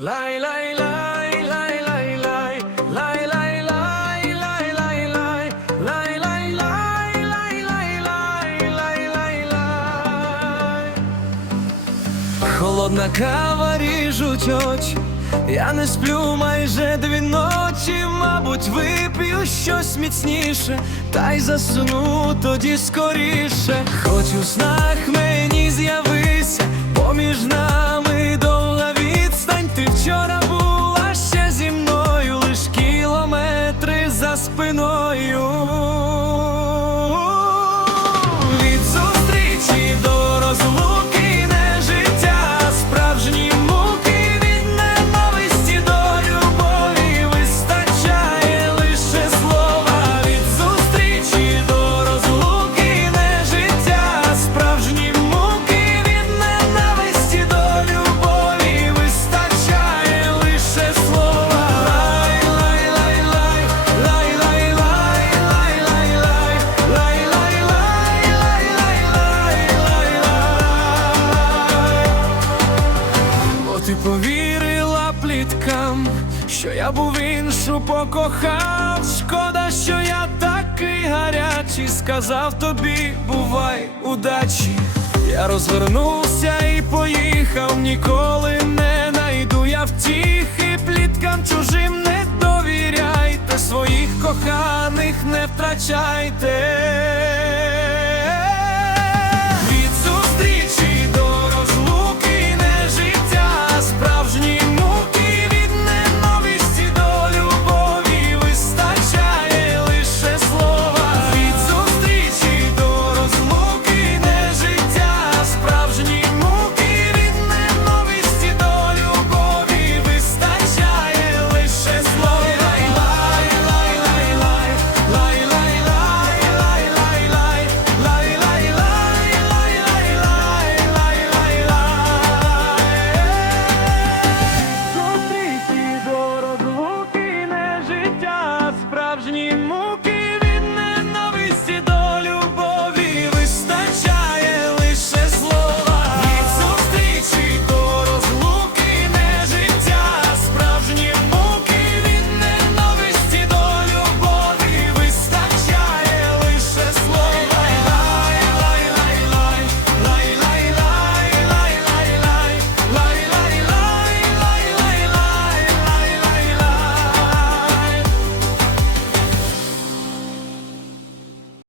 Lay lay lay lay lay lay lay lay lay lay lay lay lay Холодна кава ріжуть очі, я не сплю майже дві ночі, мабуть, вип'ю щось міцніше, та й засну тоді скоріше. Хоч у снах мені з'явися, спиною. Ти повірила пліткам, що я був іншу покохав. Шкода, що я такий гарячий, сказав тобі, бувай, удачі. Я розвернувся і поїхав, ніколи не найду я втіхи, пліткам чужим не довіряйте, своїх коханих не втрачайте.